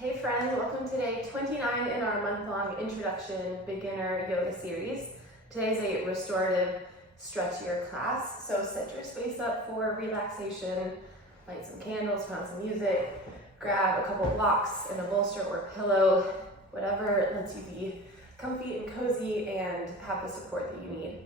Hey friends, welcome to day 29 in our month-long introduction beginner yoga series. Today is a restorative stretchier class, so set your space up for relaxation, light some candles, put on some music, grab a couple blocks and a bolster or pillow, whatever lets you be comfy and cozy and have the support that you need.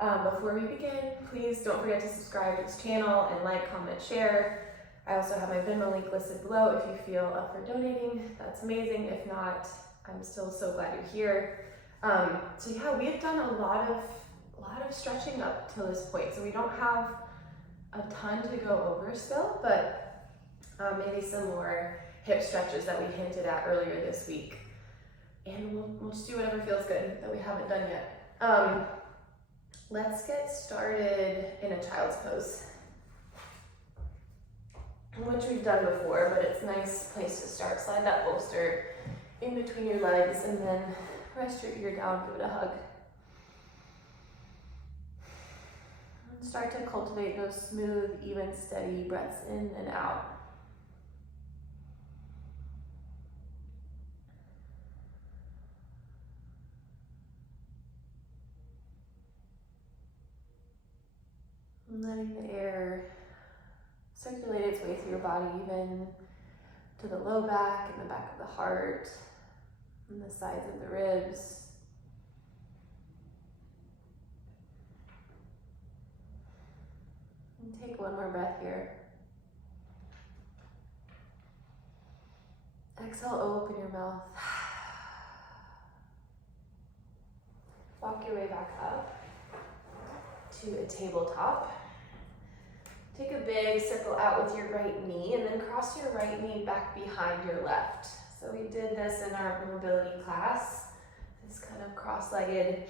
Before we begin, please don't forget to subscribe to this channel and like, comment, share. I also have my Venmo link listed below if you feel up for donating. That's amazing. If not, I'm still so glad you're here. So yeah, we have done a lot of stretching up till this point. So we don't have a ton to go over still, but maybe some more hip stretches that we hinted at earlier this week. And we'll just do whatever feels good that we haven't done yet. Let's get started in a child's pose, which we've done before, but it's a nice place to start. Slide that bolster in between your legs and then rest your ear down, give it a hug. And start to cultivate those smooth, even, steady breaths in and out. And letting the air circulate its way through your body, even to the low back and the back of the heart and the sides of the ribs. And take one more breath here. Exhale, open your mouth. Walk your way back up to a tabletop. Take a big circle out with your right knee and then cross your right knee back behind your left. So we did this in our mobility class, this kind of cross-legged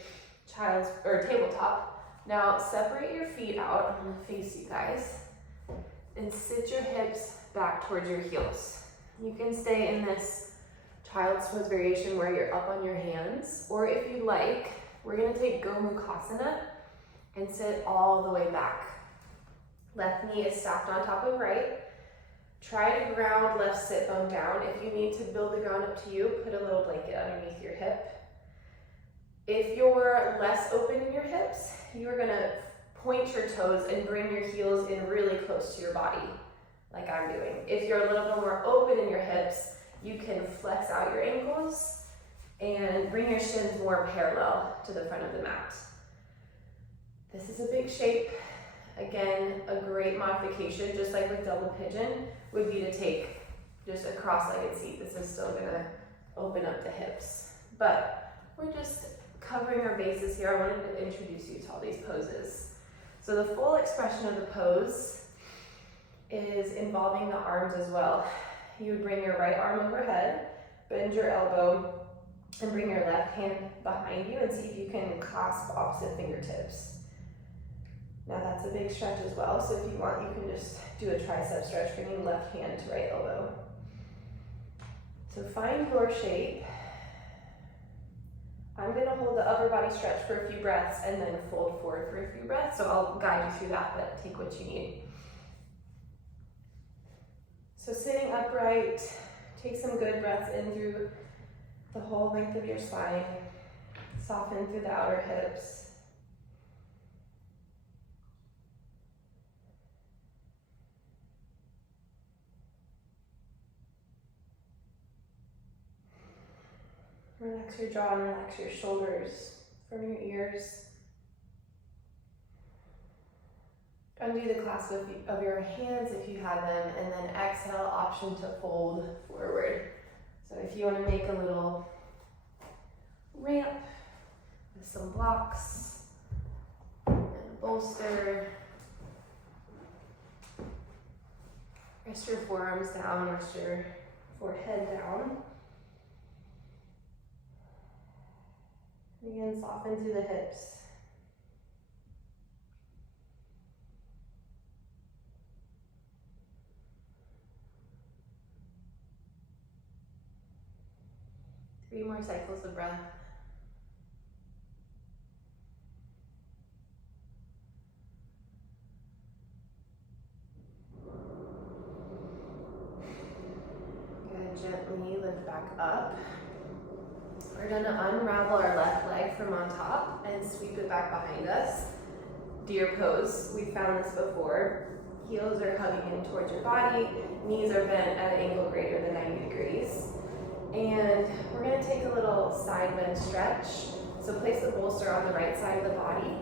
child's or tabletop. Now separate your feet out. I'm gonna face you guys and sit your hips back towards your heels. You can stay in this child's pose variation where you're up on your hands, or if you like, we're gonna take Gomukhasana and sit all the way back. Left knee is stacked on top of right. Try to ground left sit bone down. If you need to build the ground up to you, put a little blanket underneath your hip. If you're less open in your hips, you're gonna point your toes and bring your heels in really close to your body, like I'm doing. If you're a little bit more open in your hips, you can flex out your ankles and bring your shins more parallel to the front of the mat. This is a big shape. Again, a great modification, just like with double pigeon, would be to take just a cross-legged seat. This is still gonna open up the hips. But we're just covering our bases here. I wanted to introduce you to all these poses. So the full expression of the pose is involving the arms as well. You would bring your right arm overhead, bend your elbow, and bring your left hand behind you and see if you can clasp opposite fingertips. Now that's a big stretch as well, so if you want, you can just do a tricep stretch, bringing left hand to right elbow. So find your shape. I'm gonna hold the upper body stretch for a few breaths and then fold forward for a few breaths, so I'll guide you through that, but take what you need. So sitting upright, take some good breaths in through the whole length of your spine. Soften through the outer hips. Relax your jaw and relax your shoulders from your ears. Undo the clasp of your hands if you have them, and then exhale, option to fold forward. So if you want to make a little ramp with some blocks and a bolster, rest your forearms down, rest your forehead down. Again, soften through the hips. Three more cycles of breath. Good, gently back up. We're gonna unravel our left leg from on top and sweep it back behind us. Deer pose, we've found this before. Heels are hugging in towards your body, knees are bent at an angle greater than 90 degrees. And we're gonna take a little side bend stretch. So place the bolster on the right side of the body.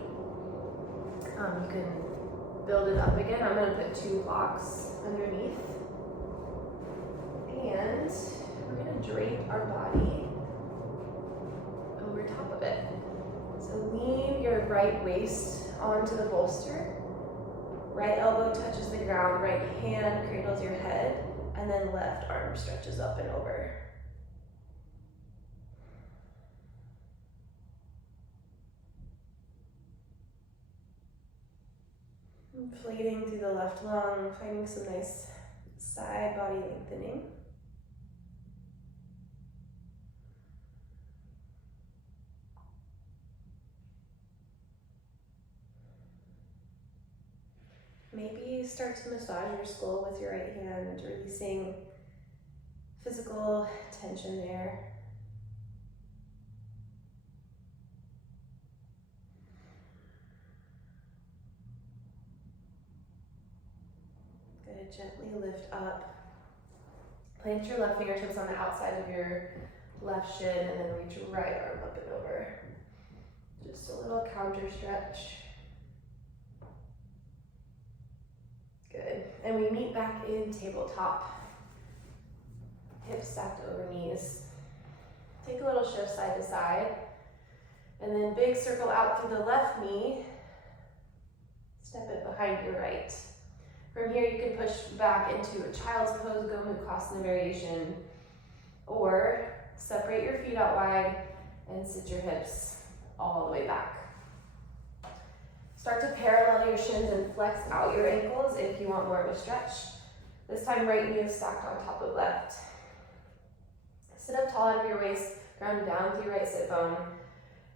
You can build it up again. I'm gonna put 2 blocks underneath. And we're gonna drape our body over top of it. So lean your right waist onto the bolster. Right elbow touches the ground, right hand cradles your head, and then left arm stretches up and over. Inflating through the left lung, finding some nice side body lengthening. Maybe start to massage your skull with your right hand, releasing physical tension there. Good, gently lift up. Plant your left fingertips on the outside of your left shin and then reach your right arm up and over. Just a little counter stretch. Good, and we meet back in tabletop. Hips stacked over knees. Take a little shift side to side. And then big circle out through the left knee. Step it behind your right. From here you can push back into a child's pose, Gomukhasana variation. Or separate your feet out wide and sit your hips all the way back. Start to parallel your shins and flex out your ankles if you want more of a stretch. This time right knee is stacked on top of left. Sit up tall out of your waist, ground down through your right sit bone.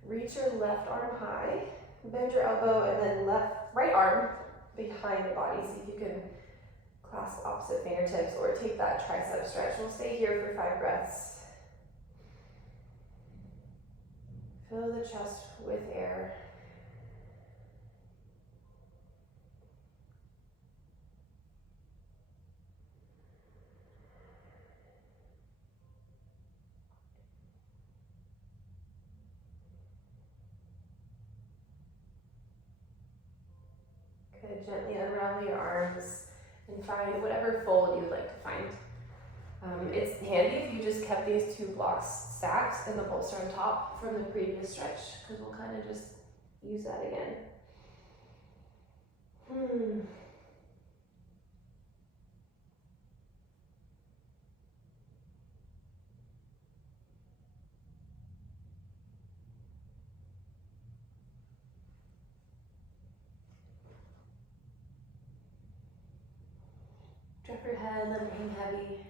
Reach your left arm high, bend your elbow, and then right arm behind the body. See if you can clasp opposite fingertips or take that tricep stretch. We'll stay here for 5 breaths. Fill the chest with air. Good, gently unravel your arms and find whatever fold you'd like to find. It's handy if you just kept these 2 blocks stacked and the bolster on top from the previous stretch, because we'll kind of just use that again. Drop your head, let it hang heavy.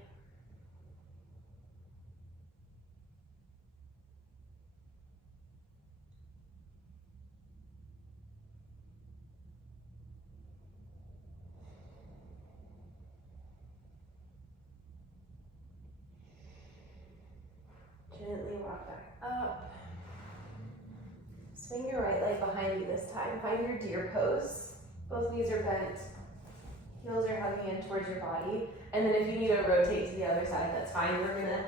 Gently walk back up. Swing your right leg behind you this time. Find your deer pose. Both knees are bent. Heels are hugging in towards your body. And then if you need to rotate to the other side, that's fine. We're gonna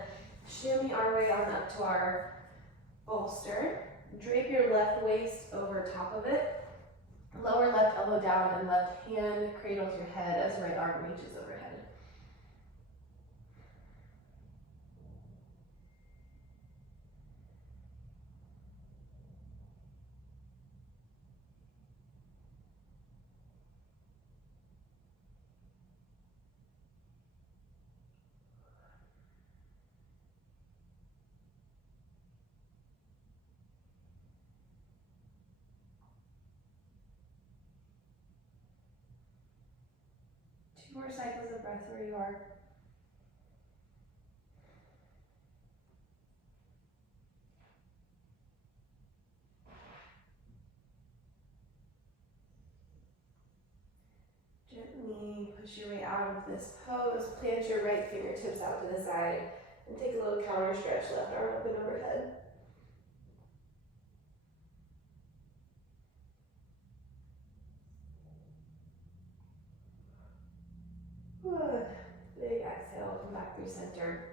shimmy our way on up to our bolster. Drape your left waist over top of it. Lower left elbow down and left hand cradles your head as right arm reaches overhead. More cycles of breath where you are. Gently push your way out of this pose. Plant your right fingertips out to the side And take a little counter stretch, left arm up and overhead. Big exhale, come back through center.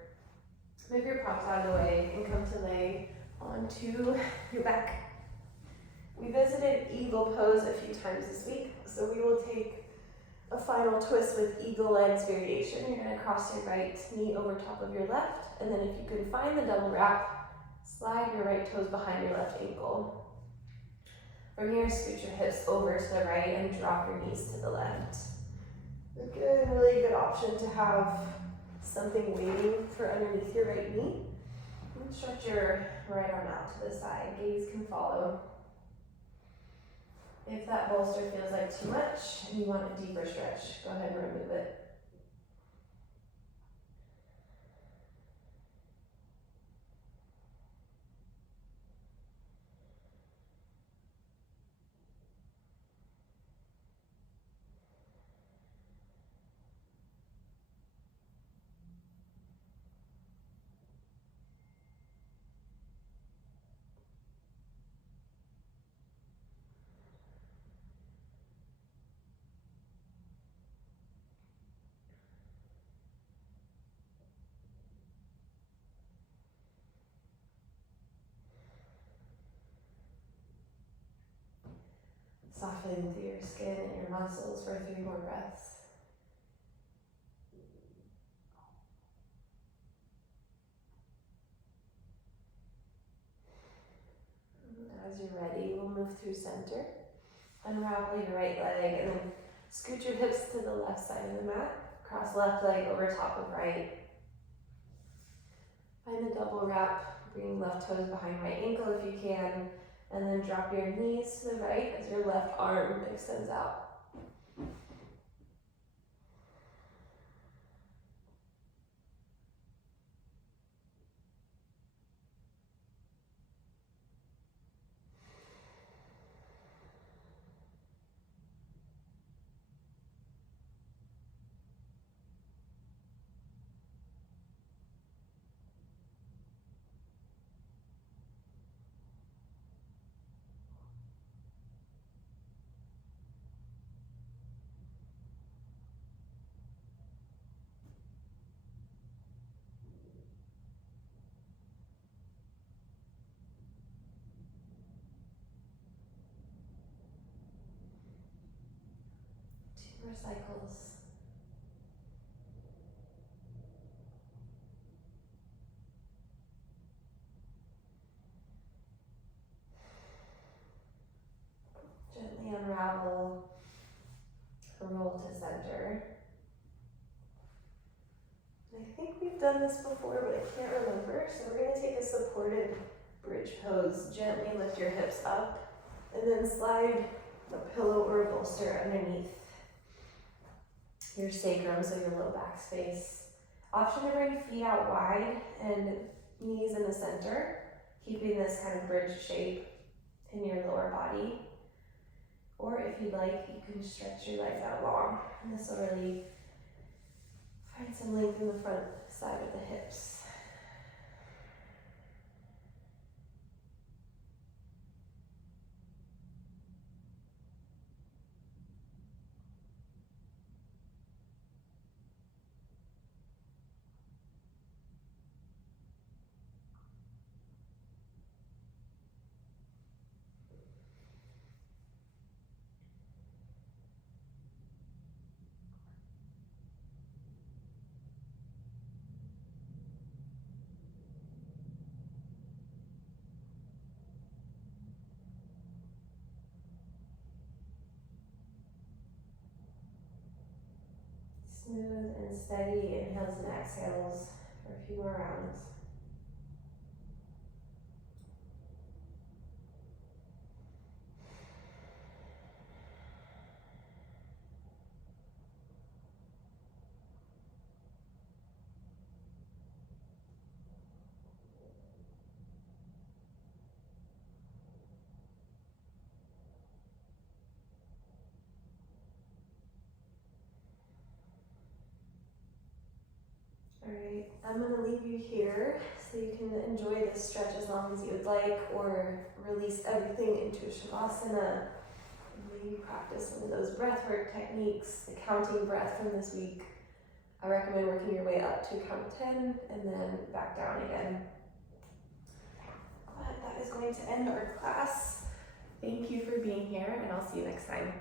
Move your props out of the way and come to lay onto your back. We visited eagle pose a few times this week, so we will take a final twist with eagle legs variation. You're gonna cross your right knee over top of your left, and then if you can find the double wrap, slide your right toes behind your left ankle. From here, scoot your hips over to the right and drop your knees to the left. A good, really good option to have something waiting for underneath your right knee. And stretch your right arm out to the side. Gaze can follow. If that bolster feels like too much and you want a deeper stretch, go ahead and remove it. Soften through your skin and your muscles for 3 more breaths. As you're ready, we'll move through center. Unravel your right leg and then scoot your hips to the left side of the mat. Cross left leg over top of right. Find the double wrap, bring left toes behind right ankle if you can, and then drop your knees to the right as your left arm extends out. More cycles. Gently unravel, roll to center. I think we've done this before, but I can't remember. So we're going to take a supported bridge pose. Gently lift your hips up and then slide a pillow or a bolster underneath your sacrum, so your low back space. Option to bring feet out wide and knees in the center, keeping this kind of bridge shape in your lower body. Or if you'd like, you can stretch your legs out long. And this will really find some length in the front side of the hips. Smooth and steady inhales and exhales for a few more rounds. Alright, Great. I'm going to leave you here so you can enjoy this stretch as long as you would like, or release everything into Shavasana. Maybe practice some of those breathwork techniques, the counting breath from this week. I recommend working your way up to count 10 and then back down again. But that is going to end our class. Thank you for being here, and I'll see you next time.